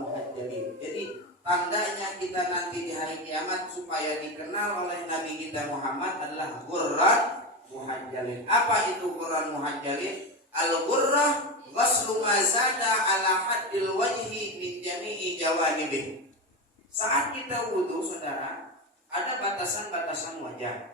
muhajjalin. Jadi tandanya kita nanti di hari kiamat supaya dikenal oleh Nabi kita Muhammad adalah ghurran muhajjalin. Apa itu ghurran muhajjalin? Al-ghurrah ghaslu ma zada ala haddil wajhi min jami'i jawanibih. Saat kita wudu, saudara, ada batasan-batasan wajah.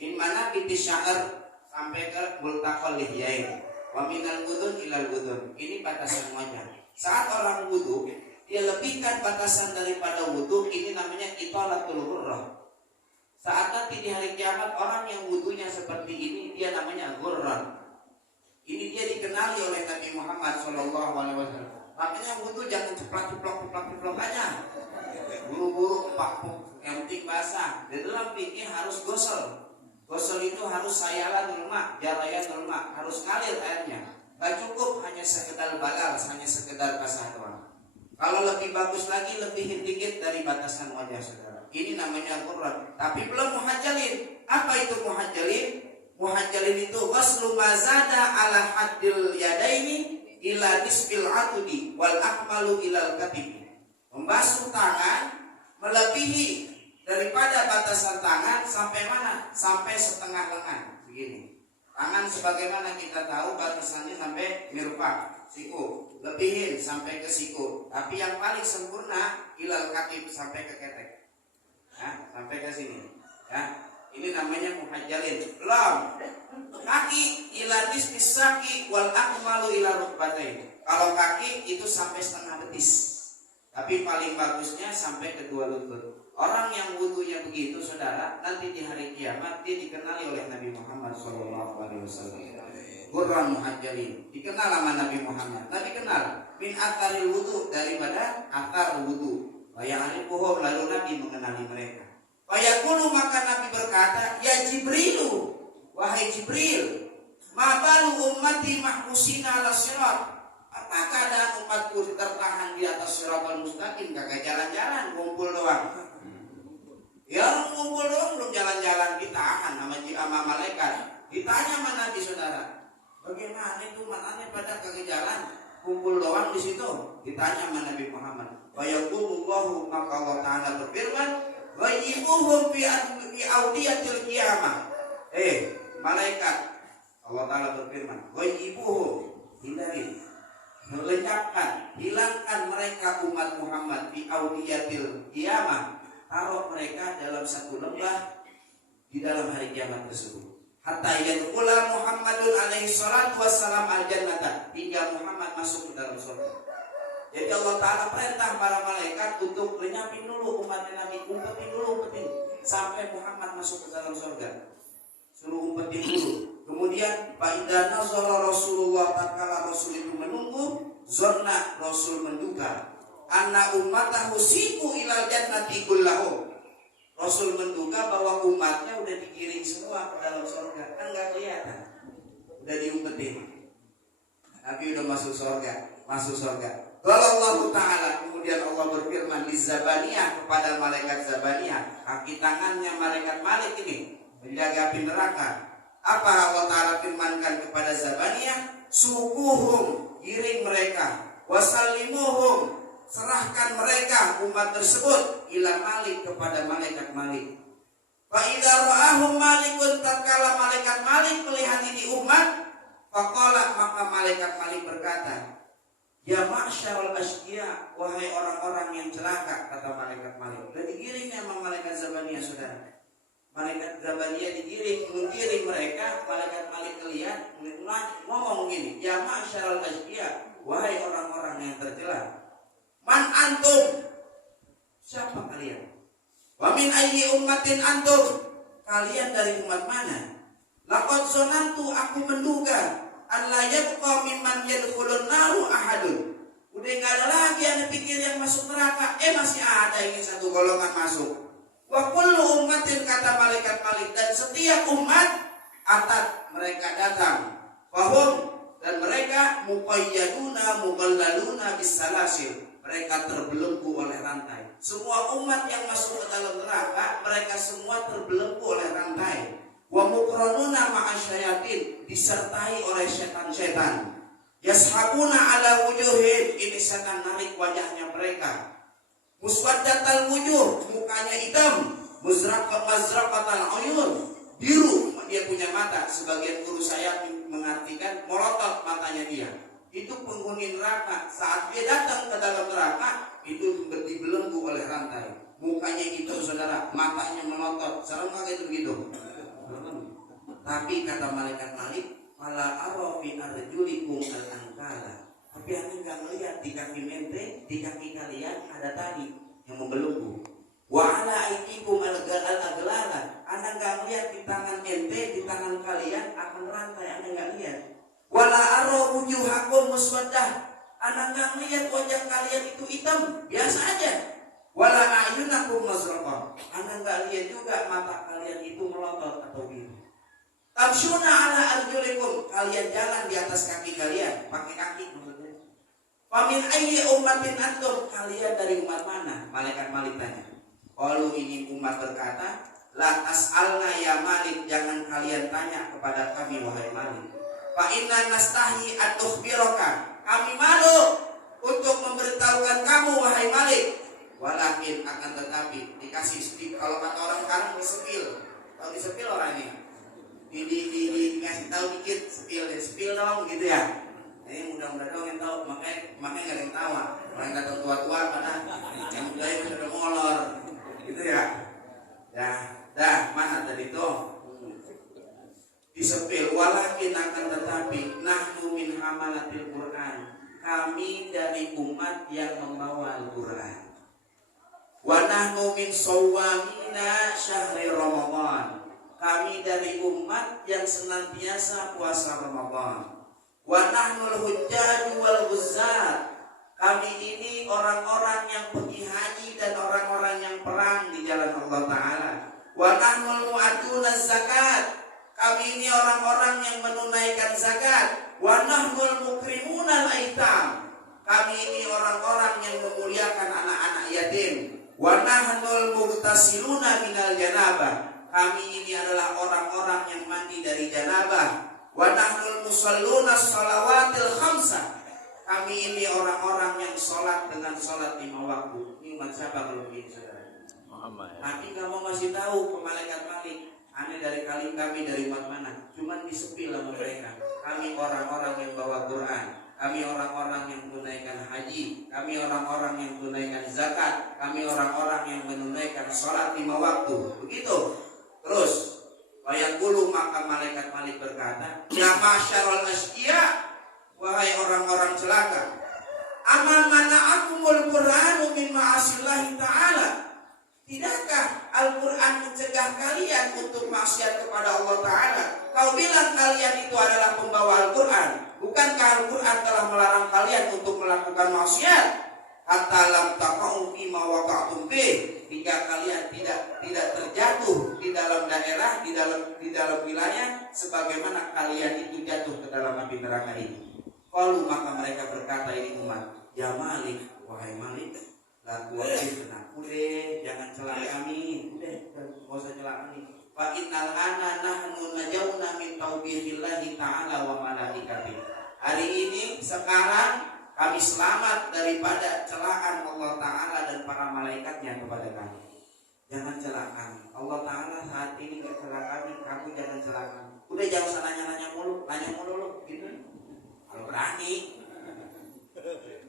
Min mana binti sya'r sampai ke multaqal lihyain. Wa minal udhun ilal udhun. Ini batasan wajah. Saat orang wudu, dia lebihkan batasan daripada wudu, ini namanya italatul ghurrah. Saat nanti di hari kiamat orang yang wudunya seperti ini, dia namanya ghurran. Ini dia dikenali oleh Nabi Muhammad SAW. Makanya wudu jangan ceplok aja. Buru-buru pakpuk, yang penting basah. Di dalam fikih harus gosel. Gosel itu harus sayalan ulma, jarayan ulma, harus ngalir airnya. Gak cukup hanya sekedar balal, hanya sekedar basah doang. Kalau lebih bagus lagi, lebihin dikit dari batasan wajah saudara. Ini namanya ghurran. Tapi belum muhajjalin. Apa itu muhajjalin? Muhajjalin itu ghaslu mazada ala haddil yadaini ila nisfil atudi wal akmalu ilal katibi. Membasuh tangan melebihi daripada batasan tangan sampai mana? Sampai setengah lengan. Begini. Tangan sebagaimana kita tahu batasannya sampai mirfaq, siku. Lebihin sampai ke siku. Tapi yang paling sempurna ilal katib sampai ke ketek. Ya, sampai ke sini. Ya. Ini namanya muhajjalin. Belum. Kaki ila nisfis saqi wal akmalu ila rukbatain. Kalau kaki itu sampai setengah betis. Tapi paling bagusnya sampai kedua lutut. Orang yang wudunya begitu, saudara, nanti di hari kiamat dia dikenali oleh Nabi Muhammad SAW. Ghurran muhajjalin. Dikenal sama Nabi Muhammad. Nabi kenal min atharil wudu, daripada athar wudu. Yang alifuhum, lalu Nabi mengenali mereka. Fayaqulu, maka Nabi berkata, ya Jibrilu, wahai Jibril, ma balu ummati mahbusina ala sirat. Apa keadaan umatku tertahan di atas siratal mustaqim, kagak jalan-jalan, ngumpul doang. Ya ngumpul doang, belum jalan-jalan, ditahan sama malaikat. Ditanya sama Nabi saudara, bagaimana itu umatnya pada kagak jalan, kumpul doang di situ? Ditanya sama Nabi Muhammad. Fayaqulullahu, maka Allah Ta'ala berfirman, wajibuhum fi audiyatil qiyamah. Malaikat Allah Ta'ala berfirman, wajibuhum, hindari, melenyapkan, hilangkan mereka umat Muhammad fi audiyatil qiyamah. Taruh mereka dalam satu lembah di dalam hari kiamat tersebut. Hatta yadkhula Muhammadun alaihi salatu wassalam al-jannata, hingga Muhammad masuk ke dalam surga. Jadi Allah Ta'ala perintah para malaikat untuk lenyapin dulu umat Nabi, umpetin sampai Muhammad masuk ke dalam surga. Suruh umpetin dulu. Kemudian fa'idha nazara Rasulullah, tatkala Rasul itu menunggu, zonna, Rasul menduga anna ummatahu siku ilal jannati kullahu. Rasul menduga bahwa umatnya udah digiring semua ke dalam surga. Kan gak kelihatan, udah diumpetin. Nabi udah masuk surga. Kalau Allah Ta'ala, kemudian Allah berfirman di Zabaniyah, kepada malaikat Zabaniyah, kaki tangannya malaikat Malik ini menjaga api neraka. Apa Allah Ta'ala firmankan kepada Zabaniyah? Sukuhum, giring mereka, wasallimuhum, serahkan mereka umat tersebut ila Malik, kepada malaikat Malik. Fa idza ra'ahum Malikun, tatkala malaikat Malik melihat ini umat, faqala, maka malaikat Malik berkata, ya ma'syarul asqiya, wahai orang-orang yang celaka, kata malaikat Malik. Dan digiring sama malaikat Zabaniyah, saudara. Malaikat Zabaniyah menggiring mereka. Malaikat Malik lihat, ngomong gini, ya ma'syarul asqiya, wahai orang-orang yang tercela. Man antum, siapa kalian? Wa min ayyi ummatin antum, kalian dari umat mana? Laqad zonantu, aku menduga, Allah yabqa mimman yadkhulun naru ahadun. Udah gak ada lagi yang pikir yang masuk neraka. Masih ada ini satu golongan masuk. Wa kullu ummatin, kata malaikat Malik, dan setiap umat atat, mereka datang. Fahum, dan mereka muqayyaduna mughallaluna bisalasil, mereka terbelenggu oleh rantai. Semua umat yang masuk ke dalam neraka, mereka semua terbelenggu oleh rantai. Wa muqranuna ma'asyayatin, disertai oleh setan-setan. Yashabuna ala wujuhim, ini setan narik wajahnya muswaddatal wujuh, mukanya hitam, mazraqatal uyun, biru dia punya mata. Sebagian guru saya mengartikan melotot matanya dia. Itu penghuni neraka. Saat dia datang ke dalam neraka, itu dibelenggu oleh rantai. Mukanya hitam saudara, matanya melotot. Serem nggak itu begitu? Tapi kata malaikat Malik, "Fala ara fi arjulikum al-ankala." Tapi anda nggak melihat di kaki mente, di kaki kalian ada tali yang membelenggu. Wa ala aikikum al-aghlala. Anda nggak melihat di tangan ente, di tangan kalian akan rantai. Anda nggak lihat. Wala ara wujuhakum muswaddah. Anda nggak melihat wajah kalian itu hitam, biasa aja. Wala ayunakum mazraqah. Anda nggak lihat juga mata kalian itu melotot atau biru. Tamsyuna ala arjulikum, kalian jalan di atas kaki kalian, pakai kaki maksudnya. Famin ayyi ummatin antum, kalian dari umat mana? Malaikat Malik tanya. Kalau ini umat berkata, la tas'alna ya Malik, jangan kalian tanya kepada kami wahai Malik. Fa inna nastahi an tukhbiraka, kami malu untuk memberitahukan kamu wahai Malik. Walakin akan tetapi dikasih sepil, kalau kata orang sekarang disepil. Kalau disepil orangnya dikasih tahu dikit, spill dong gitu ya. Ini mudah-mudahan dong yang tahu, makanya nggak ada yang tawa. Orang yang datang tua-tua karena yang muda itu sudah molor, gitu ya. Dah mana tadi tuh? Disepil. Walakin akan tetapi nahnu min hamalatil Quran, kami dari umat yang membawa Al-Quran. Wa nahnu min sawamina syahri Ramadan, kami dari umat yang senantiasa puasa Ramadan. Wa nahnul hujjaj wal ghuzzat, kami ini orang-orang yang pergi haji dan orang-orang yang perang di jalan Allah Ta'ala. Wa nahnul mu'aduna zakat, kami ini orang-orang yang menunaikan zakat. Wa nahnul mukrimuna al-aitam, kami ini orang-orang yang memuliakan anak-anak yatim. Wa nahnul mughtasiluna minal janabah, kami ini adalah orang-orang yang mandi dari janabah. Wa nahnul musalluna shalawatil khamsah, kami ini orang-orang yang sholat dengan sholat 5 waktu. Ini umat siapa kalau begini saudara? Muhammad. Tapi nggak mau ngasih tahu ke malaikat Malik, aneh dari kami dari umat mana? Cuman disepil sama mereka. Kami orang-orang yang bawa Quran, kami orang-orang yang menunaikan haji, kami orang-orang yang menunaikan zakat, kami orang-orang yang menunaikan sholat 5 waktu. Begitu. Terus wayaqulu, maka malaikat Malik berkata, ya masyarul asqiya, wahai orang-orang celaka, amal mana'akumul Qur'anu min ma'asillahi ta'ala, tidakkah Al-Quran mencegah kalian untuk maksiat kepada Allah Ta'ala? Kau bilang kalian itu adalah pembawa Al-Quran, bukankah Al-Quran telah melarang kalian untuk melakukan maksiat? Hatta lam taqa'u fi ma waqa'tum fi, hingga kalian tidak terjatuh di dalam daerah, di dalam wilayah sebagaimana kalian itu jatuh ke dalam api neraka ini. Lalu maka mereka berkata, ini umat, ya Malik, wahai Malik, la tu'akhidna, udah jangan celah kami, udah enggak usah celah kami. Fa innal ana nahnu najawna min taubihillahi ta'ala wa malaikatihi. Hari ini sekarang kami selamat daripada celaan Allah Ta'ala dan para malaikatnya kepada kami. Jangan celah kami. Allah Ta'ala saat ini gak celah kami, kamu jangan celah kami. Udah jangan usah nanya mulu lu gitu. Kalau berani.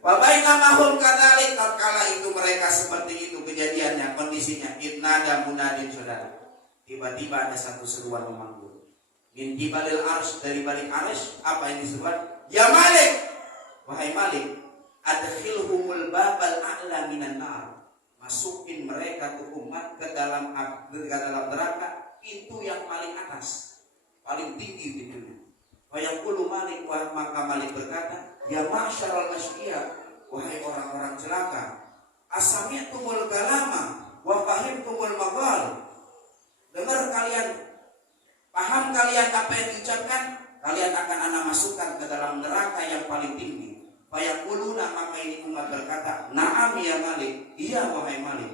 Babaina mahum kadalik, tatkala itu mereka seperti itu kejadiannya, kondisinya. Idnada munadin saudara. Tiba-tiba ada satu seruan memanggil. Min jibalil arsh, dari balik arsh, apa yang disebut? Ya Malik, wahai Malik, adkhilhumul babal a'la minan nar, masukin mereka ke umat ke dalam neraka, pintu yang paling atas, paling tinggi pintunya. Wa yaqulu Malik, maka Malik berkata, ya ma'syarul asqiya, wahai orang-orang celaka, asami'tumul kalama wa fahimtumul maqal, dengar kalian, paham kalian apa yang diucapkan, kalian akan ana masukkan ke dalam neraka yang paling tinggi. Fayaquluna, maka ini umat berkata, na'am ya Malik, iya wahai Malik.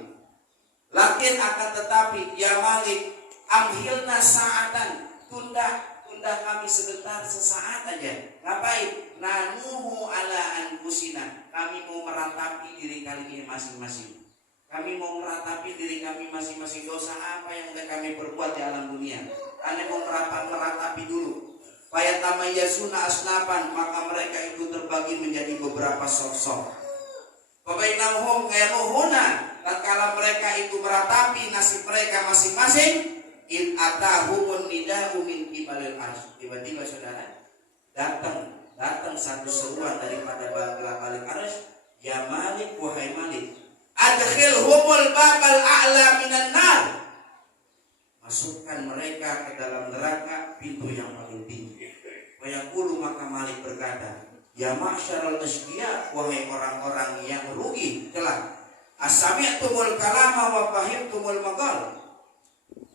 Lakin akan tetapi ya Malik, amhilna sa'atan, tunda kami sebentar, sesaat aja. Ngapain? Nanuhu ala anfusina, kami mau meratapi diri kali ini masing-masing. Kami mau meratapi diri kami masing-masing, dosa apa yang sudah kami perbuat di alam dunia. Anda mau meratapi dulu. Fayatamayasuna asnapan, maka mereka itu terbagi menjadi beberapa sok-sok. Fabainahum ghairuhuna, tatkala mereka itu meratapi nasib mereka masing-masing, in atahumun nida'u min qibalil arsy. Tiba-tiba saudara, datang satu seruan daripada balik arsy, ya Malik, wahai Malik, adkhilhumul babal a'la minan nar. Masukkan mereka ke dalam neraka pintu yang paling tinggi. Wa yaqulu, maka Malik berkata, ya ma'syaral asqiya, wahai orang-orang yang rugi kelak, asami'tumul kalama wa fahimtumul maqal.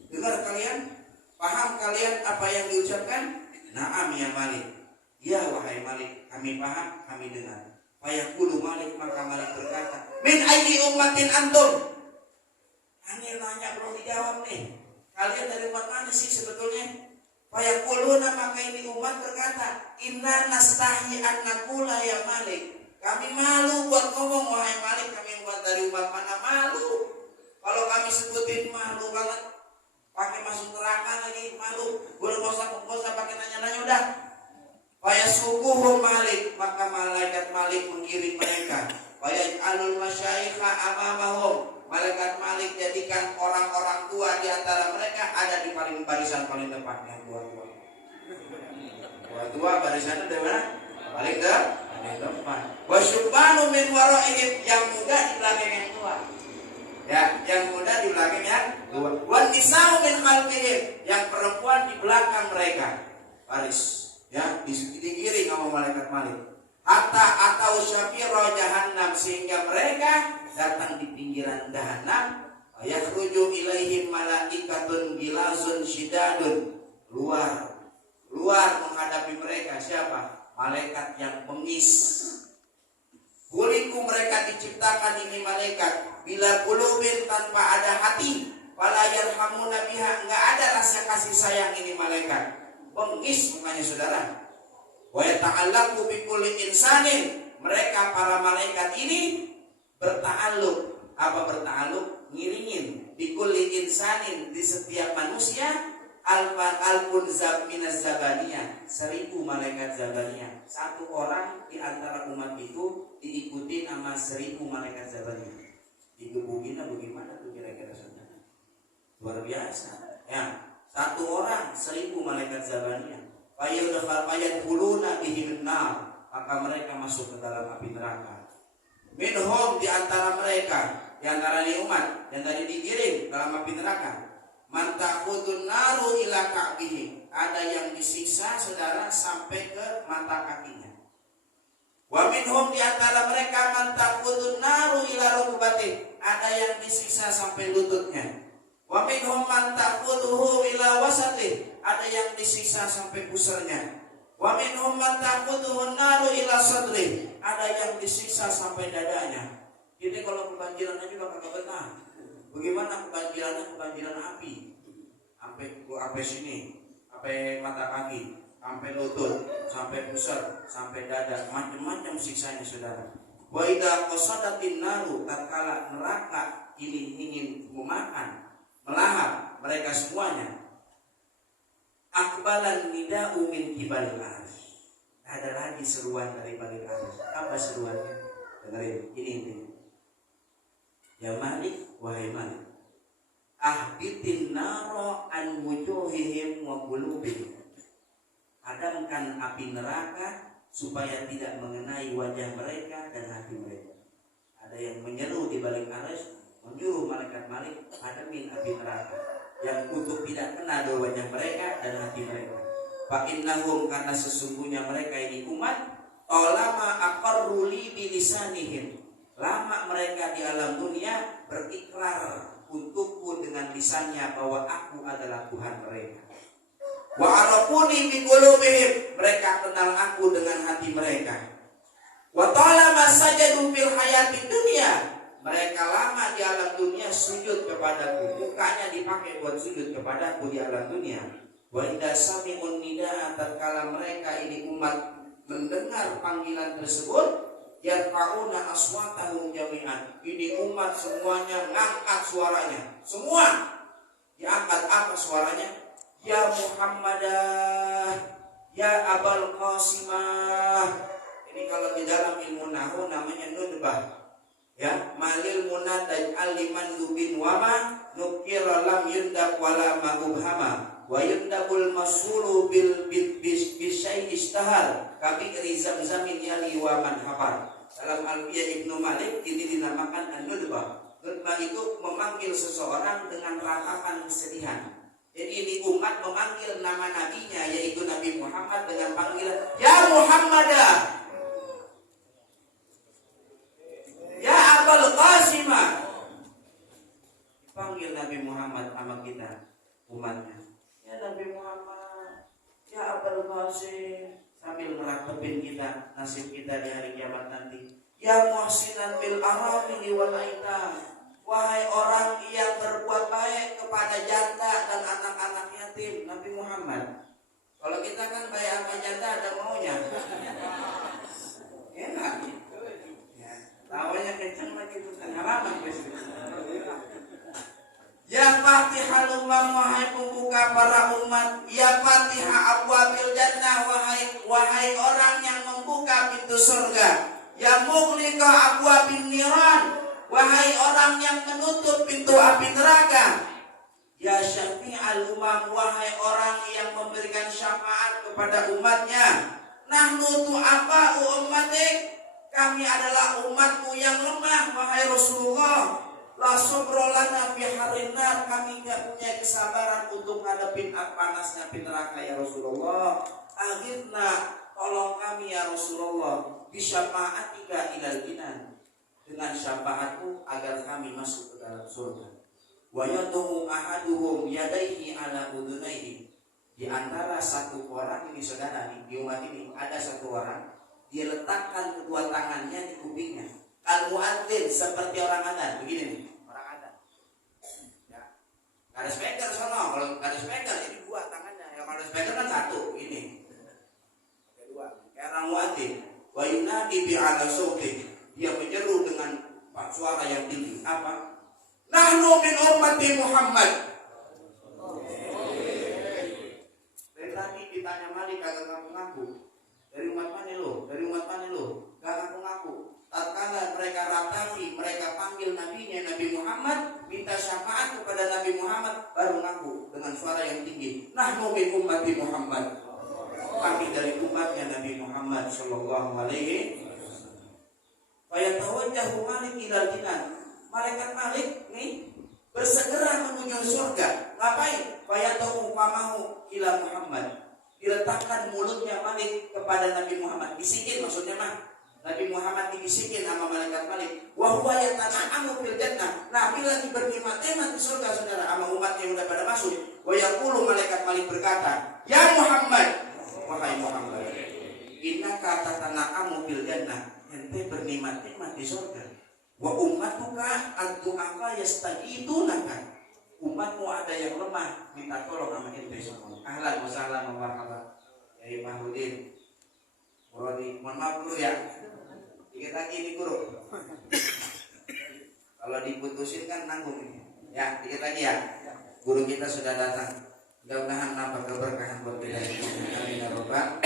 Dengar kalian? Paham kalian apa yang diucapkan? Naam ya Malik. Ya wahai Malik, kami paham, kami dengar. Fayaqulu Malik, maka Malik berkata, min ayyi ummatin antum? Aneh nanya belum dijawab nih. Kalian dari umat mana sih sebetulnya? Fayaquluna, maka ini umat berkata, inna nastahi an naqula ya Malik. Kami malu buat ngomong wahai Malik, kami buat dari umat mana malu. Kalau kami sebutin malu banget. Pakai masuk neraka lagi, malu. Belum usah pakai nanya-nanya udah. Fayasuquhum Malik, maka malaikat Malik mengirim mereka. Fayaj'alul masyayikha amamahum. Malaikat Malik jadikan orang-orang tua di antara mereka ada di paling barisan paling depan, yang tua-tua. Tua-tua barisannya di mana? Paling depan. Wasyubanu min waraihim, yang muda di belakang yang tua. Ya, yang muda di belakang yang tua. Wan nisa'u min khalfihim, yang perempuan di belakang mereka. Baris, ya, digiring sama malaikat Malik. Hatta atau syafira jahannam, sehingga mereka datang di pinggiran jahannam. Yakhruju ilaihim malaikatun gilazun syidadun. Luar menghadapi mereka siapa? Malaikat yang bengis. Kuliku, mereka diciptakan ini malaikat bila qulubin, tanpa ada hati, wala yarhamuna biha, enggak ada rasa kasih sayang ini malaikat. Bengis mukanya saudara. Wa yata'allaqu bi kulli insanin, mereka para malaikat ini berta'alluq. Apa berta'alluq? Ngiringin bi kulli insanin, di setiap manusia, alfun minaz zabaniyah, 1000 malaikat zabaniyah. Satu orang di antara umat itu diikuti sama 1000 malaikat zabaniyah. Digebukinnya bagaimana tuh kira-kira saudara? Luar biasa. Ya, satu orang 1000 malaikat zabaniyah. Fayadkhuluna bihim nar, maka mereka masuk ke dalam api neraka. Minhum, di antara mereka, di antara ini umat yang tadi digiring dalam api neraka. Man ta'khudun naru ila ka'bihi, ada yang disiksa saudara sampai ke mata kakinya. Wa minhum, di antara mereka, man ta'khudun naru ila rukbatih, ada yang disiksa sampai lututnya. Wa minhum man ta'khudhu ila wasatih, ada yang disiksa sampai pusarnya. Wa minhum man ta'khudhu naru ila sadrih, ada yang disiksa sampai dadanya. Jadi kalau kebanjiran aja bakal benar. Bagaimana kebanjirannya? Kebanjiran api. Sampai sini, sampai mata kaki, sampai lutut, sampai pusar, sampai dada, macam-macam siksanya saudara. Wa idza qasadatin naru, tatkala neraka ini ingin memakan, melahap mereka semuanya. Akbalan nida'u min qibalil arsy, ada lagi seruan dari balik arsy. Apa seruannya? Dengerin, ini intinya. Ya Malik, wahai Malik, ahbitin naro an wujuhihim wa qulubihim, padamkan api neraka supaya tidak mengenai wajah mereka dan hati mereka. Ada yang menyeru di balik arsy, menyuruh malaikat Malik padamin api neraka yang untuk tidak kena di wajah mereka dan hati mereka. Fa innahum, karena sesungguhnya mereka ini umat, olama aqarru li bilisanihim, lama mereka di alam dunia berikrar untukku dengan lisannya bahwa aku adalah Tuhan mereka. Wa arafuni bi qulubihim, mereka kenal aku dengan hati mereka. Wa talama sajadu fil hayati dunya, mereka lama di alam dunia sujud kepadaku, mukanya dipakai buat sujud kepadaku di alam dunia. Wa idza sami'un nidaa, tatkala mereka ini umat mendengar panggilan tersebut, yarfa'una aswatahum jami'an. Ini umat semuanya ngangkat suaranya. Semua diangkat apa suaranya? Ya Muhammadah, ya Abul Qasimah. Ini kalau di dalam ilmu nahwu namanya nudbah. Ya, malil munadaj aliman dubin wama nukira lam yundab wala ma'ubhama wa yundabul masulu bil bisyai istahar kabi rizam-zamin yali waman hafar. Dalam Alfiyah Ibnu Malik ini dinamakan an-nudbah. Nudbah itu memanggil seseorang dengan ratapan kesedihan. Jadi ini umat memanggil nama nabinya yaitu Nabi Muhammad dengan panggilan Ya Muhammadah, Ya Abul Qasimah. Panggil Nabi Muhammad sama kita umatnya. Ya Nabi Muhammad, Ya Abul Qasim, sambil merakepin kita nasib kita di hari kiamat nanti. Ya muhsinan bil arami wal aitam, wahai orang yang berbuat baik kepada janda dan anak-anak yatim. Nabi Muhammad. Kalau kita kan baik sama janda ada maunya. Enak. Ya, tawanya kencang lagi itu kan halaman besok. Ya Fatihal Ummah, wahai pembuka para umat. Ya Fatihah abwabil jannah, wahai orang yang membuka pintu surga. Ya Mughliqa abwabin niran, wahai orang yang menutup pintu api neraka. Ya Syafi'al Ummah, wahai orang yang memberikan syafaat kepada umatnya. Nahnu tu'afa'u ummatik, kami adalah umatmu yang lemah wahai Rasulullah. La subrolana fi harinar, kami gak punya kesabaran untuk ngadepin panasnya api neraka ya Rasulullah. Akhirna, tolong kami ya Rasulullah, bisyafa'atika ilal jinan, dengan syafaatmu agar kami masuk ke dalam surga. Wa yadumu ahaduhum yadaihi ala udunaihi. Di antara satu orang ini saudara di umat ini ada satu orang, dia letakkan kedua tangannya di kupingnya. Al-muadzin seperti orang adzan, begini nih, orang adzan. Ya. Ada speaker sono, kalau ada speaker ini dua tangannya. Ya kalau speaker kan satu, ini. Ada dua. Kayak orang muadzin. Wa yunadi bi'ala sauti. Dia menyeru dengan suara yang tinggi. Apa? Nahnu min ummati Muhammad. Dari tadi ditanya Malik kagak ngaku-ngaku. Dari umat mana lo? Dari umat mana lo? Gak ngaku-ngaku. Tatkala mereka ratapi, mereka panggil nabinya Nabi Muhammad, minta syafaat kepada Nabi Muhammad, baru ngaku dengan suara yang tinggi. Nahnu min ummati Muhammad. Kami dari umatnya Nabi Muhammad sallallahu alaihi wasallam. Fayatawajjahu Malik ilal jinan. Malaikat Malik nih bersegera menuju surga. Ngapain? Fayatahu famahu ila Muhammad. Diletakkan mulutnya Malik kepada Nabi Muhammad. Bisikin maksudnya mah. Nabi Muhammad dibisikin sama malaikat Malik. Wa huwa yatana'amu fil jannah. Nabi lagi bernikmat-nikmat di surga saudara sama umat yang udah pada masuk. Wa yaqulu, malaikat Malik berkata, Ya Muhammad, wahai Muhammad, innaka tatana'amu fil jannah. Ente bernikmat-nikmat di surga. Wa ummatuka ad-du'afa yastajidunaka. Umatmu ada yang lemah, minta tolong sama ente semua. Ahlan wa sahlan wa marhaban. Ya Mahmudin. Muradi, mohon maaf dulu ya. Dikit lagi ini guru. Kalau diputusin kan nanggung ini. Ya, dikit lagi ya. Guru kita sudah datang. Mudah-mudahan nambah keberkahan buat kita ini. Amin ya rabbal.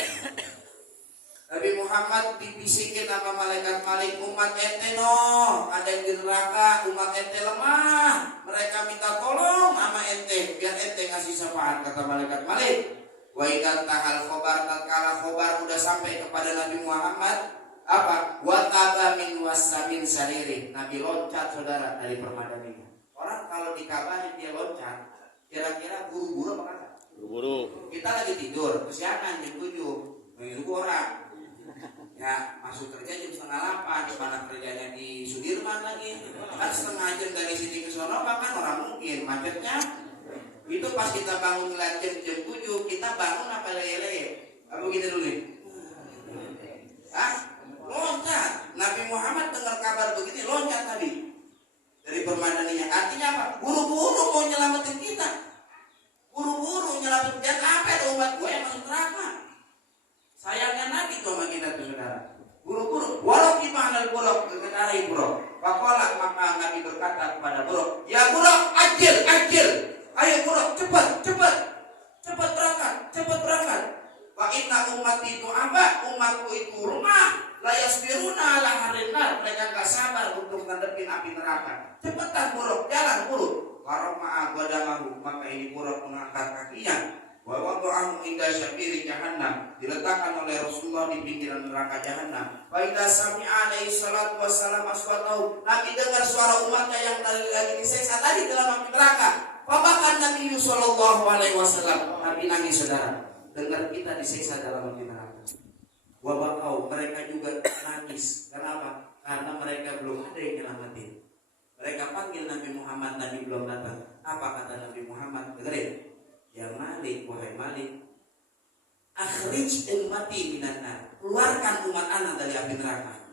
Nabi Muhammad dibisikin sama malaikat Malik, umat ente no, ada yang di neraka, umat ente lemah. Mereka minta tolong sama ente, biar ente ngasih syafaat, kata malaikat Malik. Wa idan tahal khobar, tatkala khobar udah sampai kepada Nabi Muhammad, apa? Wa taba min wasamin sariri. Nabi loncat saudara dari permadaninya. Orang kalau dikabarin dia loncat, kira-kira buru-buru apa kata? Buru-buru. Kita lagi tidur, kesiangan jam 7, menunggu orang. Ya masuk kerja jam 7:30, mana kerjanya di Sudirman lagi. Kan setengah jam dari sini ke sono, kan orang mungkin macetnya. Itu pas kita bangun ngeliat jam 7, kita bangun apa lele-lele? Apa gini dulu nih? Hah? Loncat. Nabi Muhammad dengar kabar begini, loncat tadi dari permadaninya. Artinya apa? Buru-buru mau nyelamatin kita. Buru-buru nyelamatin. Dan apa itu umat gue yang masuk neraka? Sayangnya Nabi tuh sama kita tuh saudara. Buru-buru. Walau gimana Faqala, maka Nabi berkata kepada Buraq, ya Buraq, ajil, ayo Buraq, cepat berangkat. Fa inna ummati itu apa? Umatku itu rumah, la yasbiruna ala harinar, mereka enggak sabar untuk ngadepin api neraka. Cepetan Buraq, jalan Buraq. Warama'a qadamahu, maka ini Buraq mengangkat kakinya. Wa wada'ahu inda syafiri jahannam, diletakkan oleh Rasulullah di pinggiran neraka jahannam. Fa idza sami'a alaihi salatu wassalam aswatahu, Nabi dengar suara umatnya yang lagi disiksa tadi dalam api neraka. Fabakan Nabi sallallahu alaihi wasallam, Nabi nangis saudara, dengar kita disiksa dalam api neraka. Wa bakau, mereka juga nangis. Kenapa? Karena mereka belum ada yang nyelamatin. Mereka panggil Nabi Muhammad, Nabi belum datang. Apa kata Nabi Muhammad? Dengerin. Ya Malik, wahai Malik, akhrij ummati minan nar, keluarkan umat anak dari api neraka.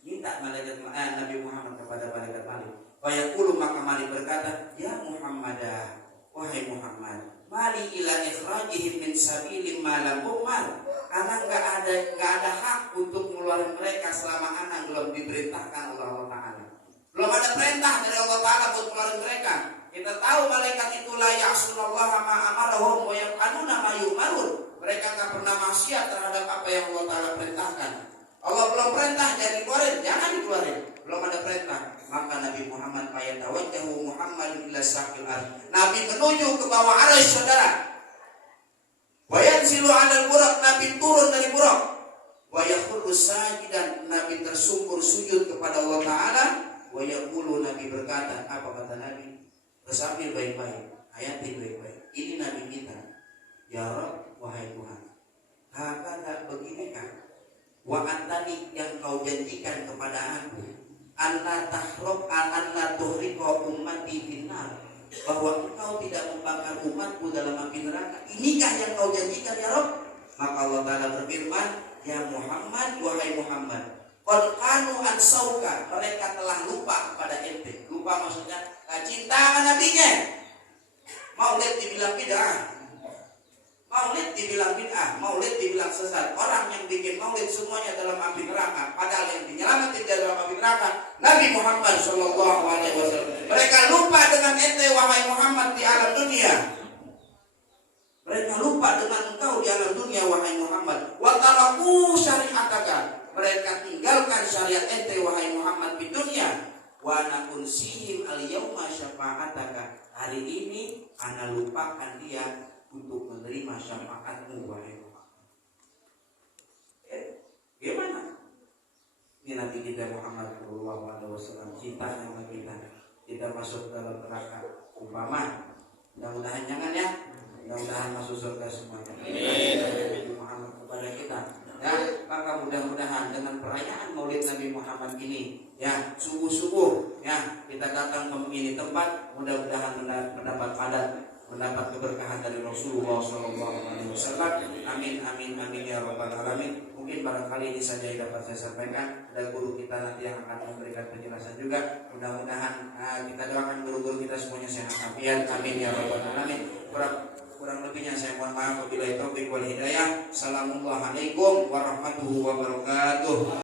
Minta malaikat Nabi Muhammad kepada malaikat Malik. Wa yaqulu, maka Malik berkata, ya Muhammadah, wahai Muhammad, mali ila ikhrajihim min sabilin ma lam umar. Karena enggak ada hak untuk mengeluarkan mereka selama anak belum diperintahkan oleh Allah Ta'ala. Belum ada perintah dari Allah Ta'ala buat mengeluarkan mereka. Kita tahu malaikat itu la ya'sunallaha ma amarahum wa yaf'aluna ma yu'marun. Mereka enggak pernah maksiat terhadap apa yang Allah Ta'ala perintahkan. Allah belum perintah jangan dikeluarin, jangan dikeluarin. Belum ada perintah. Maka Nabi Muhammad fayatawajjahu Muhammadun ila saqil ardh. Nabi menuju ke bawah arsy saudara. Wa yanzilu 'alal Buraq, Nabi turun dari Buraq. Wa yakhurru sajidan, Nabi tersungkur sujud kepada Allah Ta'ala. Wa yaqulu, Nabi berkata, apa kata Nabi? Bersambil baik-baik, hayati baik-baik. Ini Nabi kita. Ya Rabb, wahai Tuhan, hakata beginikah wa antani yang kau janjikan kepada aku, anna tahruk anna tuhriqa ummati finnar, bahwa engkau tidak membakar umatku dalam api neraka. Inikah yang kau janjikan ya Rabb? Maka Allah Ta'ala berfirman, ya Muhammad, wahai Muhammad, qad kanu ansauka, mereka telah lupa kepada ente. Lupa maksudnya cinta sama nabinya. Maulid dibilang bid'ah, maulid dibilang bid'ah, maulid dibilang sesat. Orang yang bikin maulid semuanya dalam api neraka, padahal yang dinyelamatin dalam api neraka Nabi Muhammad sallallahu alaihi wasallam. Mereka lupa dengan ente wahai Muhammad di alam dunia. Mereka lupa dengan engkau di alam dunia wahai Muhammad. Wa taraku syari'ataka, mereka tinggalkan syariat ente wahai Muhammad di dunia. Wa nakunsihim al-yawma syafa'ataka, hari ini ana lupakan dia untuk menerima syafaatmu wahai Muhammad. Gimana? Ini Nabi kita Muhammad sallallahu alaihi wasallam, cintanya sama kita masuk dalam neraka umpama. Mudah-mudahan jangan ya. Mudah-mudahan masuk surga semuanya. Amin. Muhammad kepada kita. Ya, maka mudah-mudahan dengan perayaan Maulid Nabi Muhammad ini, ya subuh-subuh, ya kita datang ke ini tempat, mudah-mudahan mendapat padat, mendapat keberkahan dari Rasulullah SAW. Amin, amin, amin ya rabbal alamin. Mungkin barangkali ini saja yang dapat saya sampaikan. Ada guru kita nanti yang akan memberikan penjelasan juga. Mudah-mudahan kita doakan guru-guru kita semuanya sehat afiat. Amin ya rabbal alamin. Kurang lebihnya saya mohon maaf. Wabillahi taufiq wal hidayah. Assalamualaikum warahmatullahi wabarakatuh.